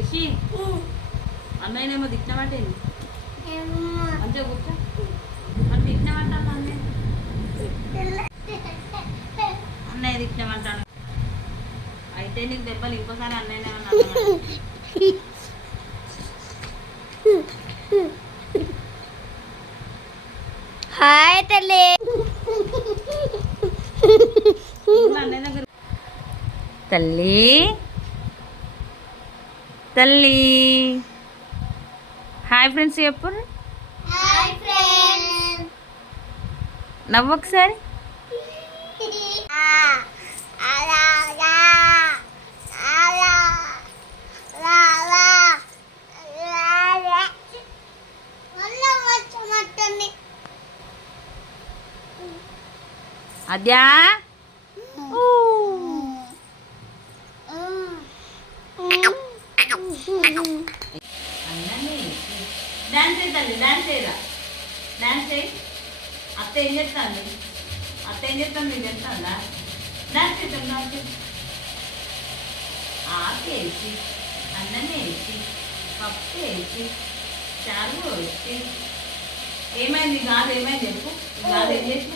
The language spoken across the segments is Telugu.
రిషి అన్నయ్యనేమో తిట్టినమాటేంది మంచిగా కూర్చో. మరి తిట్టినమంటాను అన్నయ్య? తిట్టినమంటాను అయితే నీకు దెబ్బలు ఇంకోసారి అన్నయ్య హాయ్ తల్లి. తల్లి. తల్లి. హాయ్ ఫ్రెండ్స్ చెప్పు. హాయ్ ఫ్రెండ్స్ నవ్వు ఒకసారి అద్యా. డాన్స్ తల్లి డాన్స్ చేయరా? డాన్స్ చేయి. అత్త ఏం చేస్తాంది? అత్త ఏం చేస్తాను నేను చెప్తాందా డాన్స్ చేద్దాం డాన్స్ ఆకేసి అన్నం వేసి పప్పు వేసి చారు వేసి. ఏమైంది? గాలి ఏమైంది చెప్పు. గాలి ఏం చేసిన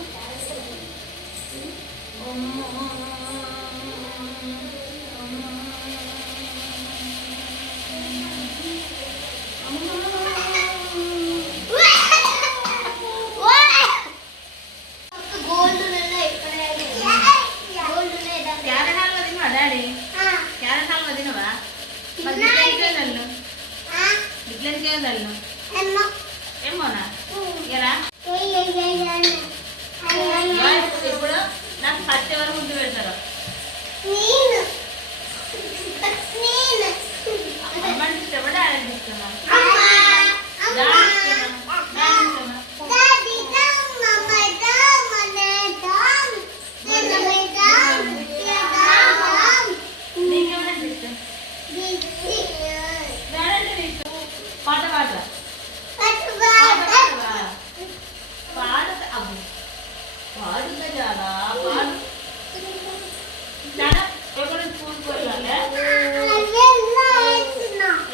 ఇట్లా నన్ను ఏమోనా ఇలా ఇప్పుడు నాకు ఫస్ట్ ఎవరు ముందు పెడతారు?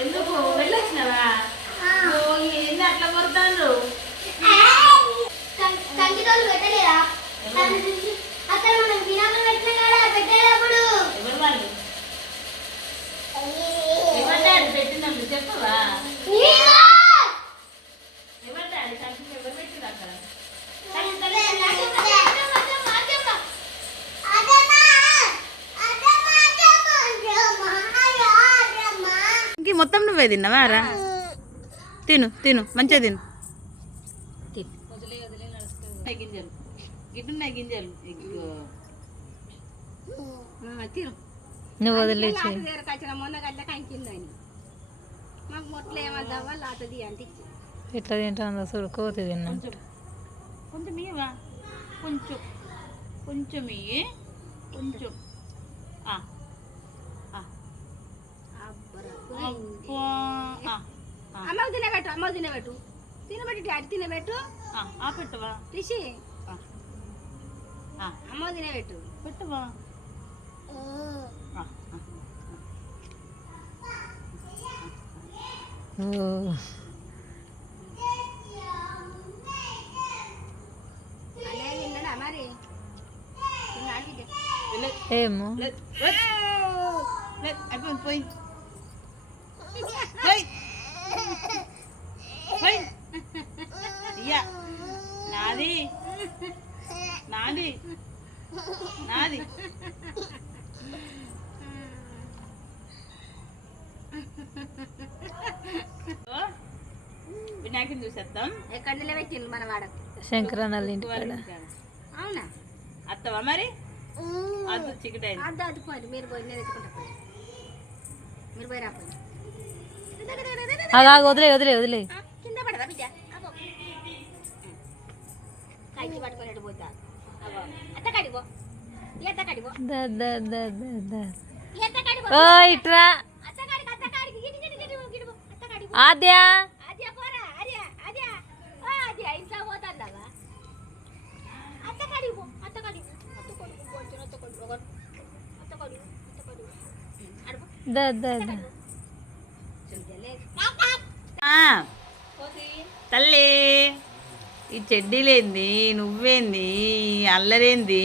ఎందుకు? వెళ్ళొచ్చినావా? అట్లా కొడతాను నువ్వే తిన్నావా? రా. తిను తిను మంచిగా తిను. గింజలు? గిట్టున్నాయి గింజలు? తిను. నువ్వు వదిలేసి ఇచ్చి. ఎట్లా తింటుందో చూడు కోతి తిన్నా. కొంచెం. కొంచెం కొంచెం. ఇయ్యి కొంచెం ఆ, ఆ, అబ్బా, ఆ, ఆ, అమ్మకు తినబెట్టు అమ్మకు తినబెట్టు. తినబెట్టు డాడీ తినబెట్టు. ఆ, ఆ పెట్టవా? రిషి. ఆ, ఆ, అమ్మకు తినబెట్టు. పెట్టవా? ఏమో. అయిపోయింది పోయి పోయి పోయి. ఇయ్యా నాది నాది నాది వినాయకుని చూసేద్దాం. ఎక్కడ నిలబెట్టిండు మన వాడ? శంకరనాళ్ళ ఇంటి అవునా? అత్తవా మరి? అద్దు చికెన్ అద్దు అద్దు పోయింది మీరు పోయి నేను ఎత్తుకుంటా మీరు పోయి రా పోయి అలా వదిలే వదిలే వదిలే కింద పడదా బిడ్డ కాకి పట్టుకునేట్టు పోతా అత్త కడిగో ఎత్త కడిగో దా, దా, దా, దా, దా. ఎత్త కడిగో ఓ ఇట్రా అత్త కాడికి అత్త కాడికి గిటి గిటి గిటి గిటి అత్త కాడికి ఆద్య అదే పోరా అదే అదే ఓ అదే ఇంట్లో పోతాందావా అత్త కాడికి పో అత్త కాడికి అత్త కొడుకు కొంచెం అత్త కొడుకు అత్త కొడుకు అత్త కొడుకు దా దా దా తల్లి ఈ చెడ్డీలేంది నువ్వేంది అల్లరేంది